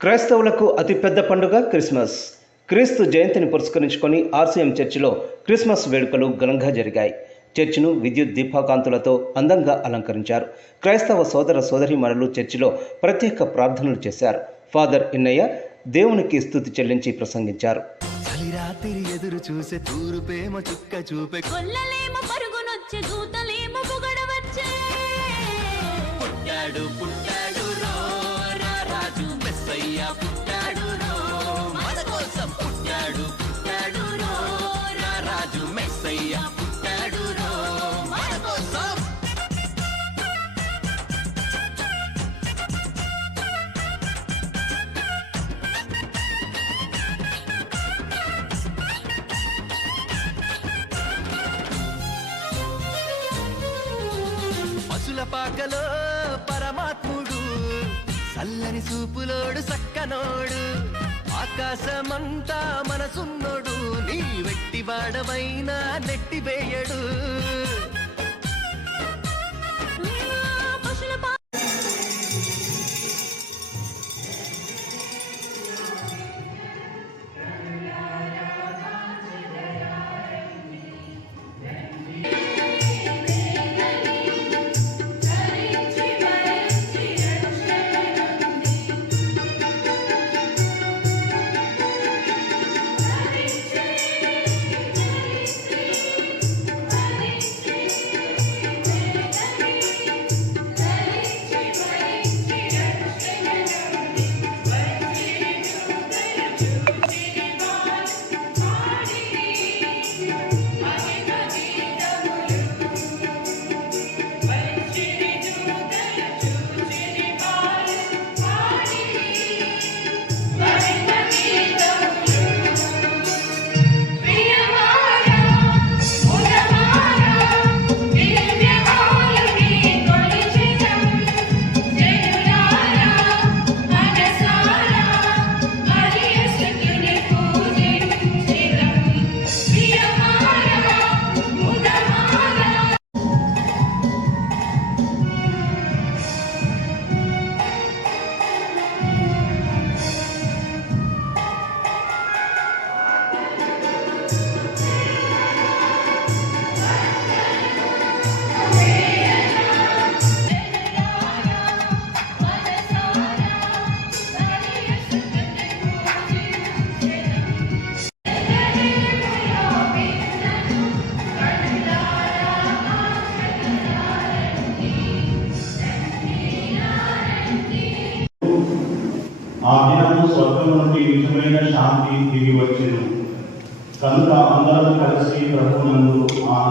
క్రైస్తవులకు అతిపెద్ద పండుగ క్రిస్మస్. క్రీస్తు జయంతిని పురస్కరించుకొని ఆర్సీఎం చర్చిలో క్రిస్మస్ వేడుకలు ఘనంగా జరిగాయి. చర్చిను విద్యుత్ దీపాకాంతులతో అందంగా అలంకరించారు. క్రైస్తవ సోదర సోదరీమణులు చర్చిలో ప్రత్యేక ప్రార్థనలు చేశారు. ఫాదర్ ఇన్నయ్య దేవునికి స్తుతి చెల్లించి ప్రసంగించారు. ఎదురు చూసే తూరు ప్రేమ చుక్క చూపే దూతలేమో పొగడవచ్చే. పుట్టాడు పుట్టాడు. పాకలో పరమాత్ముడు చల్లని చూపులోడు సక్కనోడు ఆకాశమంతా మనసున్నోడు నీ వెట్టి వాడవైనా నెట్టివేయడు.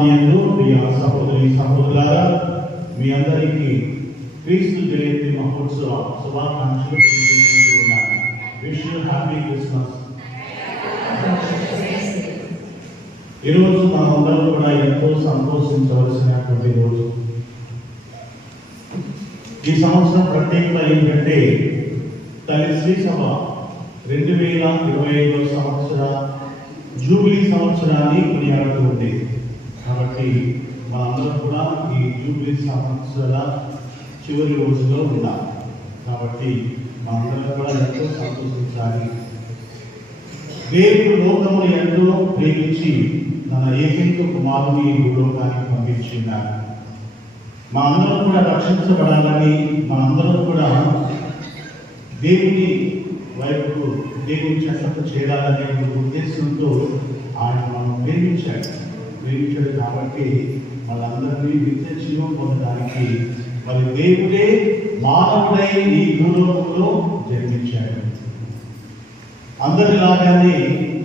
కృష్ణాదియందు ప్రియ సహోదరి సహోదరులారా మీ అందరికీ క్రీస్తు జయంతి మహోత్సవ శుభాకాంక్షలు తెలియజేస్తూ విష్ హ్యాపీ క్రిస్మస్ ఈరోజు మనమందరం కూడా ఎంతో సంతోషించవలసినటువంటి రోజు. ఈ సంవత్సరం ప్రత్యేకత ఏంటంటే తల్లి శ్రీ సభ రెండు వేల ఇరవై ఐదో సంవత్సర జూబ్లీ సంవత్సరాన్ని కొనియాడుతూ ఉండేది కాబట్టి మనందరం కూడా ఈ జూబ్లీ సంవత్సర చివరి రోజులో ఉన్నాం కాబట్టి మా అందరం కూడా ఎంతో సంతోషించాలి. దేవుడు లోకము ఎంతో ప్రేమించి తన ఏకైక కుమారుని భూలోకానికి పంపించినారు మా అందరం కూడా రక్షించబడాలని మా అందరం కూడా దేవుని వైపు దేవుని చెట్లకు చేరాలనే ఉద్దేశంతో ఆయన మనం ప్రేమించాడు. ప్రేమించాడు కాబట్టి వాళ్ళందరినీ నిత్య జీవం పొందడానికి మరి దేవుడే మానవుడై ఈ భూలోకంలో జన్మించాడు. అందరిలాగానే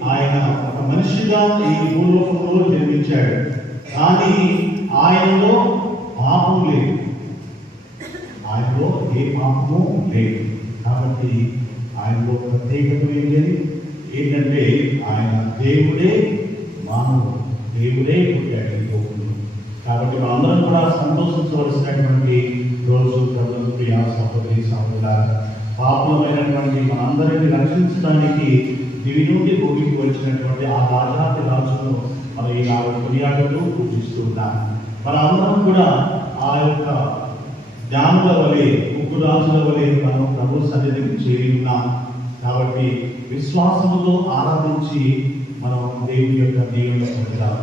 ఆయన ఒక మనిషిగా ఈ భూలోకంలో జన్మించాడు. కానీ ఆయనలో పాపం లేదు. ఆయనలో ఏ పాపము లేదు. కాబట్టి ఆయనలో ప్రత్యేకత ఏంటంటే ఏంటంటే ఆయన దేవుడే మానవుడు. దేవుడే పుట్టాడు పోకుండా కాబట్టి మనందరం కూడా సంతోషించవలసినటువంటి రోజు ప్రభుత్వ ప్రియ సహోదరి సహోదర పాపమైనటువంటి మనందరినీ రక్షించడానికి దివి నుండి భూమికి వచ్చినటువంటి ఆ రాజాతి రాజును మన ఈనాడు కొనియాడుతూ పూజిస్తూ మన అందరం కూడా ఆ యొక్క జ్ఞానుల వలె ముగ్గు రాజుల వలె మనం ప్రభు సన్నిధికి చేరి ఉన్నాం. కాబట్టి విశ్వాసముతో ఆరాధించి మనం దేవుని యొక్క దేవుని పొందుతాం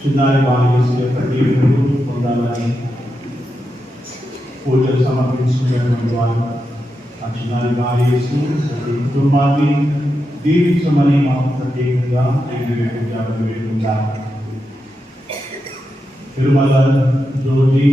चिदाय बालिस के प्रति प्रभु वंदनाएँ पूज्य समर्पित सुंदर भगवान अचिनाय बालिस सभी तुम्हारी दीप समरी माँ प्रति गंगा एक दिव्य पूजा में गंगा तिरुमल जोजी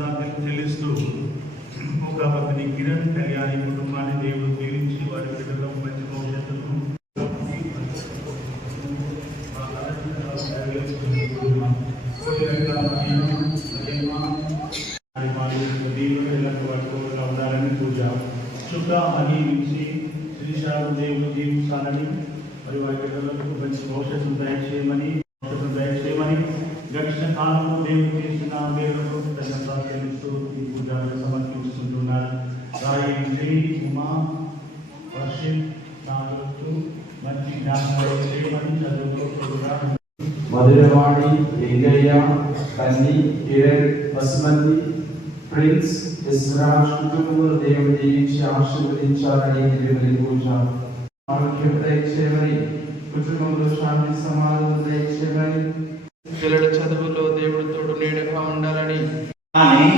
కృతజ్ఞత చెల్లిస్తూ ఒక పత్ని కిరణ్ కళ్యాణి కుటుంబాన్ని దేవుడు ఆశీర్వదించాలని దేవుని పూజ ఆరోగ్యం దయచేయమని కుటుంబంలో శాంతి సమాధానం దయచేయమని పిల్లల చదువులో దేవుడు తోడు నీడగా ఉండాలని. కానీ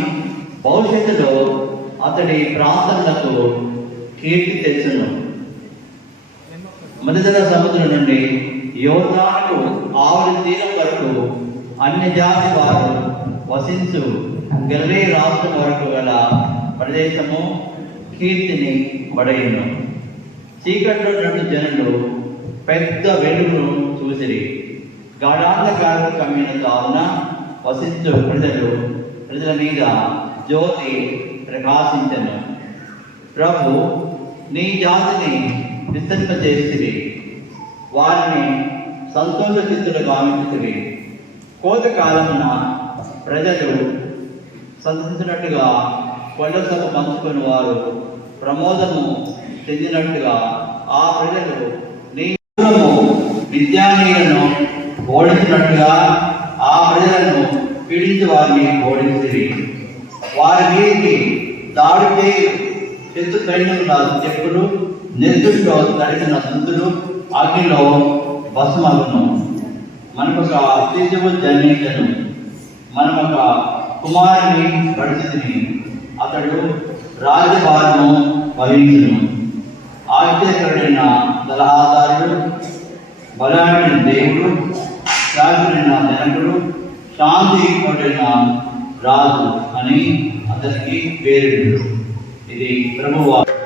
భవిష్యత్తులో అతడి ప్రాంతాలకు కీర్తి తెచ్చును. మధ్యధర సముద్రం నుండి యోధాకు ఆవుల తీరం వరకు అన్ని జాతి వారు వసించు గల్లీ రాష్ట్రం వరకు గల ప్రదేశము కీర్తిని పడయును. చీకట్లో రెండు జనులు పెద్ద వెలుగును చూసిరి. గాఢాంధకారం కమ్మిన కావున వసించు ప్రజలు ప్రజల మీద జ్యోతి ప్రకాశించను. ప్రభు నీ జాతిని విస్తరింపజేసిరి. వారిని సంతోషచిత్తులు గావించితివి. కోత కాలమున ప్రజలు సంతరించినట్టుగా కొల్లసభ పంచుకుని వారు ప్రమోదము చెందినట్టుగా ఆ ప్రజలు నీ విద్యానీయులను ఓడించినట్టుగా ఆ ప్రజలను పీడించి వారిని ఓడించి వారి మీదకి దాడి చేయి చెత్తు సైన్యంలో చెప్పులు నెత్తుల్లో తడిచిన దుద్దులు అగ్నిలో భస్మలను మనకొక శిశువు జన్మించను మనమొక కుమారుని పరిస్థితిని అతడు రాజ్యభారము వహించును. ఆశ్చర్యకరుడైన సలహాదారుడు బలమైన దేవుడు శాంతుడైన జనకుడు శాంతి కొట్టిన రాజు అని అతనికి పేరు ఇది ప్రభువారు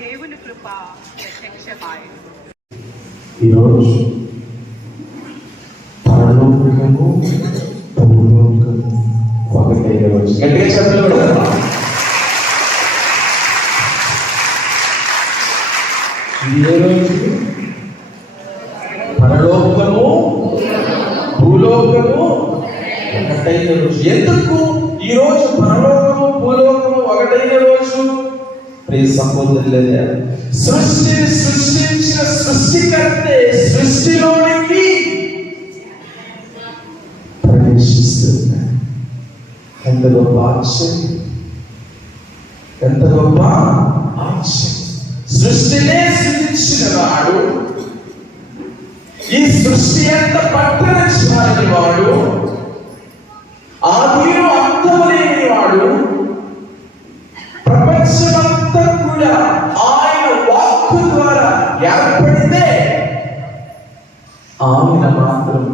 దేవుని కృప ప్రత్యక్షమాయను. ఈరోజు ఆశ్చర్యం ఎంత గొప్ప ఆశ్చర్యం సృష్టినే సృష్టించిన వాడు ఈ సృష్టి ఎంత పట్టణించాలని వాడు? ఆదిలో అంతము లేని వాడు ప్రపంచమంతా కూడా ఆయన వాక్కు ద్వారా ఏర్పడితే ఆయన మాత్రం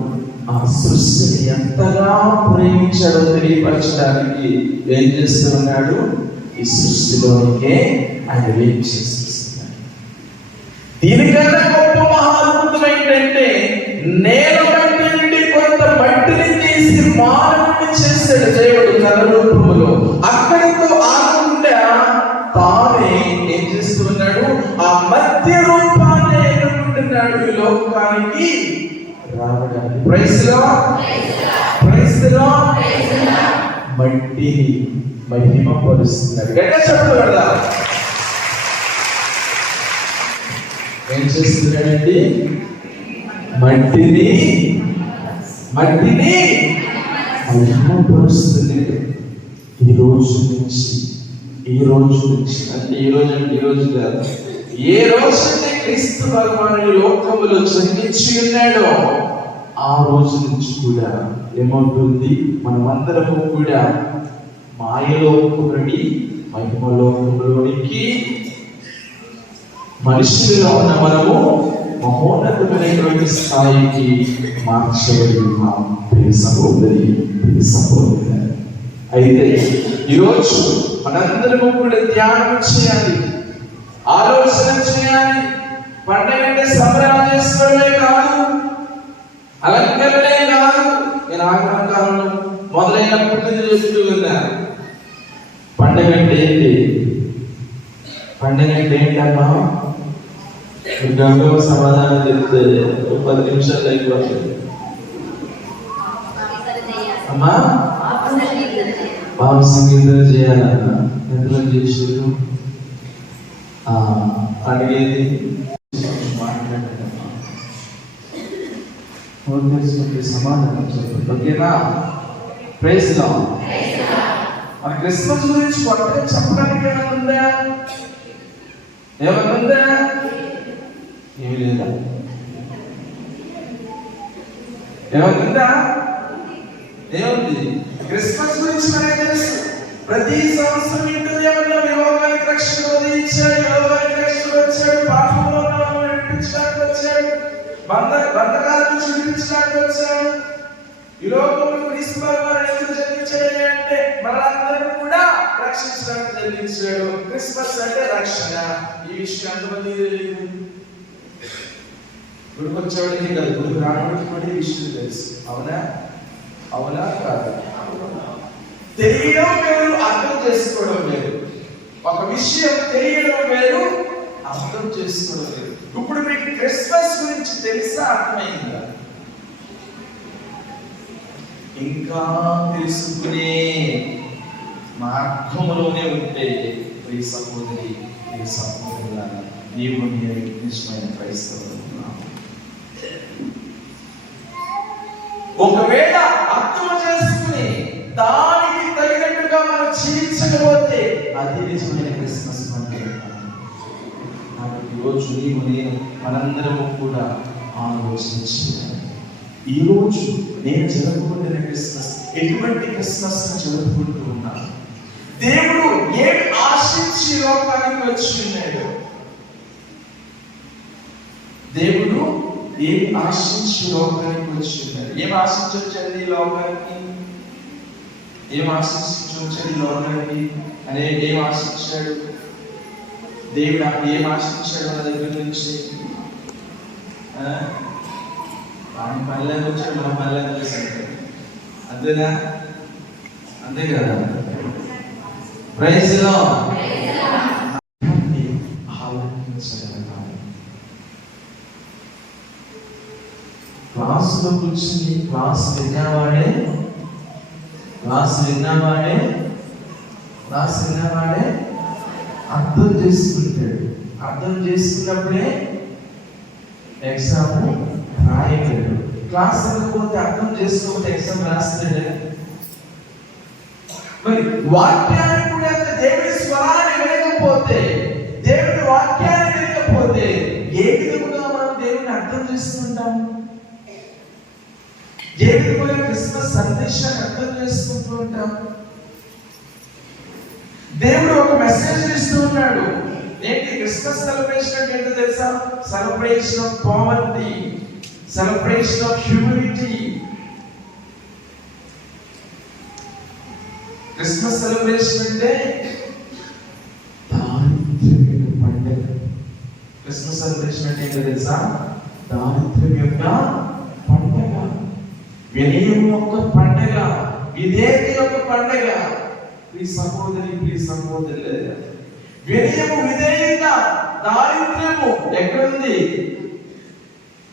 సృష్టిని ఎంతగా ప్రేమించాడో తెలియపరచడానికి ఏం చేస్తున్నాడు? ఈ సృష్టిలోనికే ఆయన ఏం చేస్తున్నాడు దీనికన్నా గొప్ప మహాద్భుతం ఏంటంటే నేల మట్టి నుండి కొంత మట్టిని తీసి మానవుని చేశాడు. దేవుడు తన మట్టిని మహిమ పరుస్తున్నాడు గట్టిగా చెప్పదు కదా ఏం చేస్తున్నాడండి? మట్టిని మట్టిని మహిమపరుస్తుంది ఈ రోజు నుంచి ఈ రోజు నుంచి అంటే ఈ రోజు అంటే ఈ రోజు కాదు. ఏ రోజైతే క్రీస్తు భగవానుడు లోకములో జన్మించి ఉన్నాడో ఆ రోజు నుంచి కూడా ఏమవుతుంది? మనమందరము కూడా మాయలోకముడి మహిమలోకంలోనికి మనుషులుగా ఉన్న మనము మహోన్నతమైనటువంటి స్థాయికి మార్చబడి ఉన్నాం సహోదరి సహోదరి. అయితే ఈరోజు మనందరము కూడా ధ్యానం చేయాలి ఆలోచన చేయాలి. పండగ అంటే సంబరాలు చేసుకోవడమే కాదు. అలంకరణే కాదు నేను ఆగ్రహకాలంలో మొదలైనప్పటి నుంచి చూస్తూ విన్నాను పండగ అంటే ఏంటి? పండగ అంటే ఏంటమ్మా? మీరు గౌరవ సమాధానం చెప్తే పది నిమిషాలు అయిపోతుంది. అమ్మా? బాబు సంగీతం చేయాలన్న ఎంతలో చేసారు అడిగేది ఫోన్ చేసుకుంటే సమాధానం చెప్పండి ఓకేనా ప్రైజ్ లా మన క్రిస్మస్ గురించి కొత్తగా చెప్పడానికి ఏమైనా ఉందా? ఏమైనా ఉందా? ఏమి లేదా? ఏమైనా ఉందా? ఏముంది? క్రిస్మస్ గురించి మనకి తెలుసు. ప్రతి సంవత్సరం ఇంటూ ఏమన్నా వివాహానికి రక్షణ ఉదయించాడు బంధ బంధకాల నుంచి విడిపించడానికి వచ్చాడు. ఈ లోకంలో క్రీస్తు భగవాన్ ఎందుకు జన్మించాడు అంటే మనందరం కూడా రక్షించడానికి జన్మించాడు. క్రిస్మస్ అంటే రక్షణ. ఈ విషయం ఎంతమంది తెలియదు గుడికి వచ్చేవాడికి కాదు గుడికి రావడానికి కూడా ఈ విషయం తెలుసు. అవునా? అవునా? కాదు? తెలియడం వేరు అర్థం చేసుకోవడం వేరు. ఒక విషయం తెలియడం వేరు అర్థం చేసుకోవడం వేరు. ఇప్పుడు మీకు క్రిస్మస్ గురించి తెలుసా అర్థమైందా ఇంకా తెలుసుకునే మార్గంలోనే ఉంటే ప్రియ సహోదరి ప్రియ సహోదరుల నీవు నేను నిజమైన క్రైస్తవులు ఒకవేళ అర్థం చేసుకుని దానికి తగినట్టుగా మనం జీవించకపోతే అది నిజమైన క్రిస్మస్ పండుగ. కాబట్టి ఈరోజు నీవు నేను మనందరము కూడా ఆలోచించాలి ఈరోజు నేను జరుపుకుంటున్న క్రిస్మస్ ఎటువంటి క్రిస్మస్ జరుపుకుంటూ ఉన్నాను? దేవుడు ఏం ఆశించి లోకానికి వచ్చి ఉన్నాడు? దేవుడు ఏం ఆశించి లోకానికి వచ్చి ఉన్నాడు? ఏం ఆశించి వచ్చాడు ఈ లోకానికి? ఏం ఆశించి వచ్చాడు ఈ లోకానికి? అనే ఏం ఆశించాడు? దేవుడు ఏం ఆశించాడు మన దగ్గర నుంచి? ఆయన పల్లెకి వచ్చి మన పల్లెకి వచ్చాడు అంతేనా? అంతే కదా? ప్రైజ్లో క్లాస్లో కూర్చుని క్లాస్ విన్నవాడే క్లాస్ విన్నవాడే క్లాస్ విన్నవాడే అర్థం చేసుకుంటాడు. అర్థం చేసుకున్నప్పుడే ఎగ్జామ్ రాయగలడు క్లాస్ వెళ్ళకపోతే అర్థం చేసుకోకపోతే ఎగ్జామ్ రాస్తాడు? మరి వాక్యాన్ని కూడా దేవుడి స్వరాన్ని వినకపోతే దేవుడి వాక్యాన్ని వినకపోతే ఏ విధముగా మనం దేవుని అర్థం చేసుకుంటాం? ఏ విధముగా క్రిస్మస్ సందేశాన్ని అర్థం చేసుకుంటూ ఉంటాం? దేవుడు ఒక మెసేజ్ ఇస్తూ ఉన్నాడు. ఏంటి క్రిస్మస్ సెలబ్రేషన్ అంటే ఏంటో తెలుసా? Celebration of poverty. Celebration of humility. Christmas celebration అంటే దారిద్ర్యం పండుగ క్రిస్మస్ సెలబ్రేషన్ అంటే ఏంటో తెలుసా? దారిద్ర్యం యొక్క పండుగ. వినయం యొక్క పండుగ. విధేయత యొక్క పండుగ ప్రియ సహోదరి ప్రియ సహోదరులు వినయము విధేయత దారిద్ర్యము ఎక్కడుంది?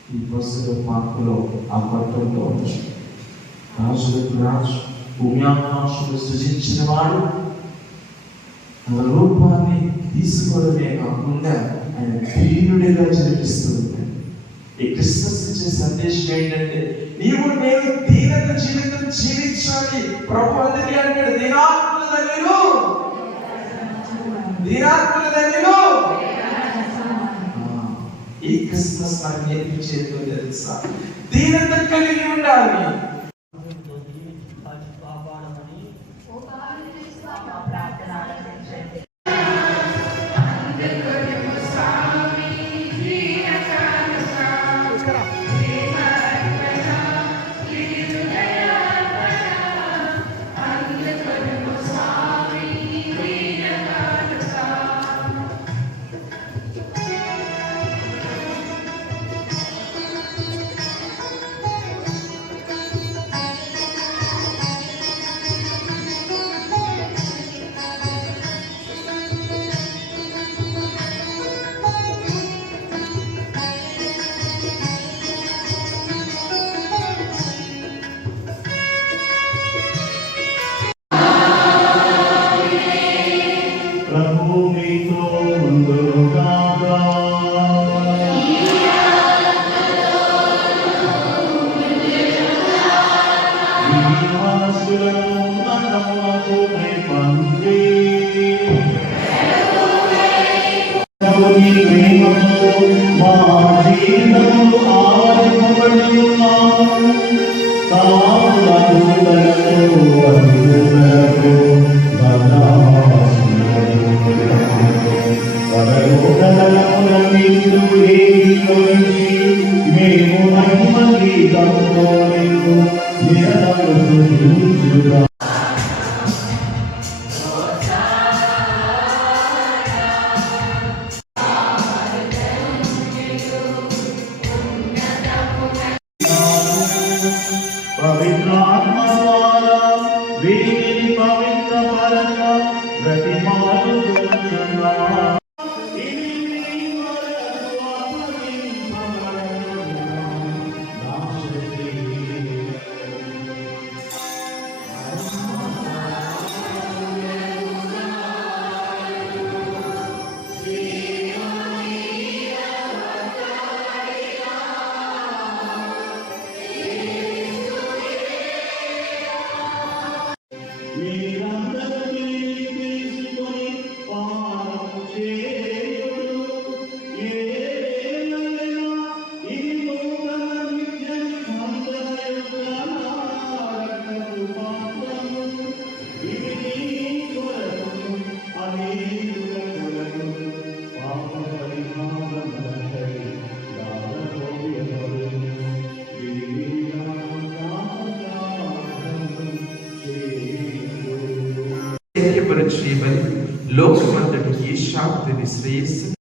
ఈ ప్రస్తుత పార్కులో ఆ పట్టణంలో వచ్చు రాజులకు రాజు భూమి సృజించిన వాడు తన రూపాన్ని తీసుకోవడమే కాకుండా ఆయన దీనుడిగా జరిపిస్తూ ఈ క్రిస్మస్ ఇచ్చే సందేశం ఏంటంటే నీవు నేను దీనత జీవితం జీవించాలి ప్రభు అందుకే అంటాడు దీనాత్మల ధన్యులు దీనాత్మల ధన్యులు ഈ ക്രിസ്മസ് നമുക്ക് ലഭിച്ചിരുന്നത് ദൈവത്തെ കഴിയുണ്ടാവുകയാണ് Thank you. Let me hold you tonight. Kirche wird schreiben, Lob und dem Jeschab, dem Israel,